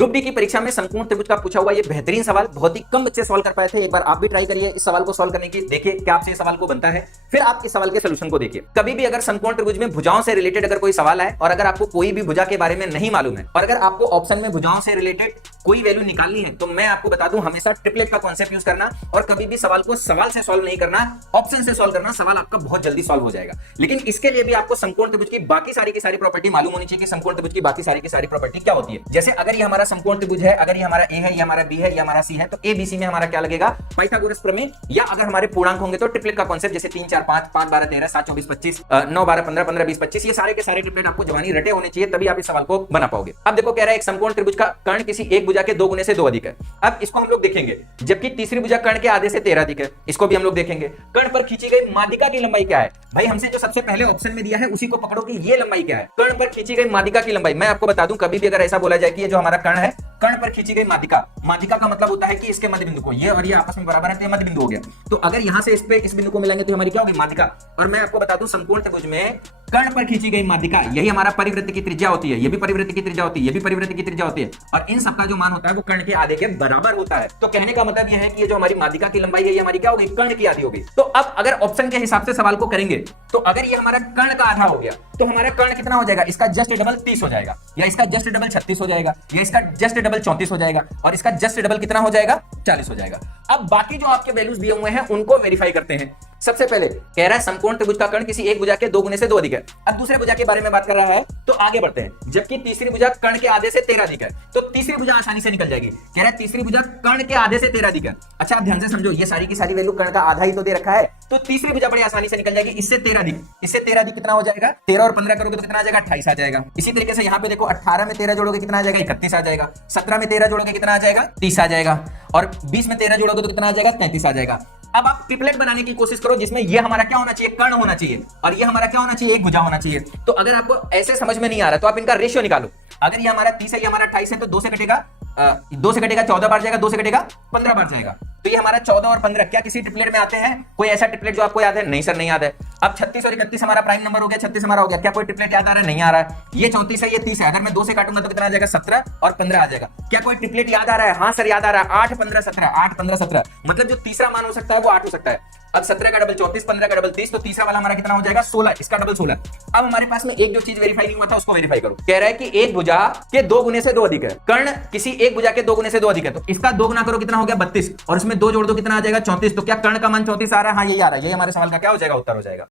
Group D की परीक्षा में समकोण त्रिभुज का पूछा हुआ ये बेहतरीन सवाल, बहुत ही कम बच्चे सॉल्व कर पाए थे। एक बार आप भी ट्राई करिए इस सवाल को सॉल्व करने की, देखिए क्या आपसे इस सवाल को बनता है, फिर आप इस सवाल के सोल्यूशन को देखिए। कभी भी अगर समकोण त्रिभुज में भुजाओं से रिलेटेड अगर कोई सवाल आए और अगर आपको कोई भी भुजा के बारे में नहीं मालूम है और अगर आपको ऑप्शन में भुजाओं से रिलेटेड कोई वैल्यू निकालनी है, तो मैं आपको बता दूं हमेशा ट्रिपलेट का कॉन्सेप्ट यूज करना और कभी भी सवाल को सवाल से सॉल्व नहीं करना, ऑप्शन से सॉल्व करना। सवाल आपका बहुत जल्दी सॉल्व हो जाएगा। लेकिन इसके लिए भी आपको समकोण त्रिभुज की बाकी सारी प्रॉपर्टी मालूम होनी चाहिए कि समकोण त्रिभुज की बाकी सारी प्रॉपर्टी क्या होती है। जैसे अगर ये हमारा समकोण त्रिभुज है, अगर ये हमारा ए है, ये हमारा बी है, ये हमारा सी है, तो ए बी सी में हमारा क्या लगेगा, पाइथागोरस प्रमेय। या अगर हमारे पूर्णांक होंगे तो ट्रिपलेट का कॉन्सेप्ट, जैसे 3 4 5 5 12 13 7 24 25 9 12 15 15 20 25, ये सारे के सारे ट्रिपलेट आपको जवानी रटे होने चाहिए, तभी आप इस सवाल को बना पाओगे। अब देखो कह रहा है एक समकोण त्रिभुज का कर्ण किसी एक भुजा के 2 गुने से 2 अधिक है। अब इसको हम लोग देखेंगे, जबकि तीसरी भुजा कर्ण के आधे से 13 अधिक है, इसको भी हम लोग देखेंगे। कर्ण पर खींची गई माध्यिका की लंबाई क्या है। भाई हमसे जो सबसे पहले ऑप्शन में दिया है उसी को पकड़ो कि ये लंबाई क्या है। कर्ण पर खींची गई माध्यिका की लंबाई, मैं आपको बता दूं कभी भी अगर ऐसा बोला जाए कि ये जो हमारा कर्ण है, कर्ण पर खींची गई माध्यिका, माध्यिका का मतलब होता है कि इसके मध्य बिंदु को, ये और ये आपस में बराबर है तो ये मध्य बिंदु हो गया। तो अगर यहां से इस बिंदु को मिलाएंगे तो हमारी क्या होगी, माध्यिका। और मैं आपको बता दूं समकोण त्रिभुज में कर्ण पर खींची गई माध्यिका, यही हमारा परिवृत्त की त्रिज्या होती है, ये भी परिवृत्त की त्रिज्या होती है, ये भी परिवृत्त की त्रिज्या होती है, और इन सबका जो मान होता है वो कर्ण के आधे के बराबर होता है। तो कहने का मतलब यह है कि ये जो हमारी माध्यिका की लंबाई है ये हमारी क्या होगी, कर्ण की आधी होगी। तो अब अगर ऑप्शन के हिसाब से सवाल को करेंगे तो अगर ये हमारा कर्ण का आधा हो गया तो हमारा कर्ण कितना हो जाएगा, इसका जस्ट डबल 30 हो जाएगा, या इसका जस्ट डबल 36 हो जाएगा, या इसका जस्ट डबल 34 हो जाएगा, और इसका जस्ट डबल कितना हो जाएगा, 40 हो जाएगा। अब बाकी जो आपके वैल्यूज दिए हुए हैं उनको वेरीफाई करते हैं। सबसे पहले कह रहा है समकोण त्रिभुज का कर्ण किसी एक भुजा के 2 गुने से 2 अधिक है। अब दूसरे भुजा के बारे में बात कर रहा है तो आगे बढ़ते हैं। जबकि तीसरी भुजा कर्ण के आधे से 13 अधिक है, तो तीसरी भुजा आसानी से निकल जाएगी। कह रहा है तीसरी भुजा कर्ण के आधे से 13 अधिक है। अच्छा आप ध्यान से समझो, ये सारी की सारी वैल्यू कर्ण का आधा ही तो दे रखा है, तो तीसरी भुजा बड़ी आसानी से निकल जाएगी। इससे 13 अधिक, इससे 13 अधिक कितना हो जाएगा, 13 और 15 करोगे तो कितना आ जाएगा, 28 आ जाएगा। इसी तरीके से यहाँ पे देखो 18 में 13 जोड़ोगे कितना आ जाएगा, 31 आ जाएगा। 17 में 13 जोड़ोगे कितना आ जाएगा, 30 आ जाएगा। और 20 में 13 जोड़ोगे तो कितना आ जाएगा, 33 आ जाएगा। अब आप ट्रिपलेट बनाने की कोशिश करो जिसमें ये हमारा क्या होना चाहिए, कर्ण होना चाहिए, और ये हमारा क्या होना चाहिए, एक भुजा होना चाहिए। तो अगर आपको ऐसे समझ में नहीं आ रहा तो आप इनका रेशियो निकालो। अगर ये हमारा 30 है, ये हमारा 28 है, तो 2 से कटेगा 14 बार जाएगा, 2 से कटेगा 15 बार जाएगा। तो ये हमारा 14 और 15 क्या किसी ट्रिपलेट में आते हैं? कोई ऐसा ट्रिपलेट जो आपको याद है? नहीं सर नहीं याद है। अब 36 और 31 हमारा प्राइम नंबर हो गया, 36 हमारा हो गया। क्या कोई ट्रिपलेट याद आ रहा है? नहीं आ रहा है। ये 34 है, ये 30 है, अगर मैं 2 से काटूंगा तो कितना आ जाएगा, 17 और 15 आ जाएगा। क्या कोई ट्रिपलेट याद आ रहा है? हाँ सर याद आ रहा है, 8 15 17, 8 15 17, मतलब जो तीसरा मान हो सकता है वो 8 हो सकता है। अब 17 का डबल 34, 15 का डबल 30, तो तीसरा वाला हमारा कितना हो जाएगा, 16, इसका डबल 16। अब हमारे पास में एक जो चीज वेरीफाई नहीं हुआ था उसको वेरीफाई करो। कह रहा है कि एक भुजा के 2 गुने से 2 अधिक है, कर्ण किसी एक भुजा के 2 गुने से 2 अधिक है, तो इसका 2 गुना करो कितना हो गया, 32, और इसमें 2 जोड़ दो कितना आ जाएगा, 34। तो क्या कर्ण का मान 34 आ रहा है? हाँ यही आ रहा है, यही हमारे सवाल का क्या हो जाएगा, उत्तर हो जाएगा।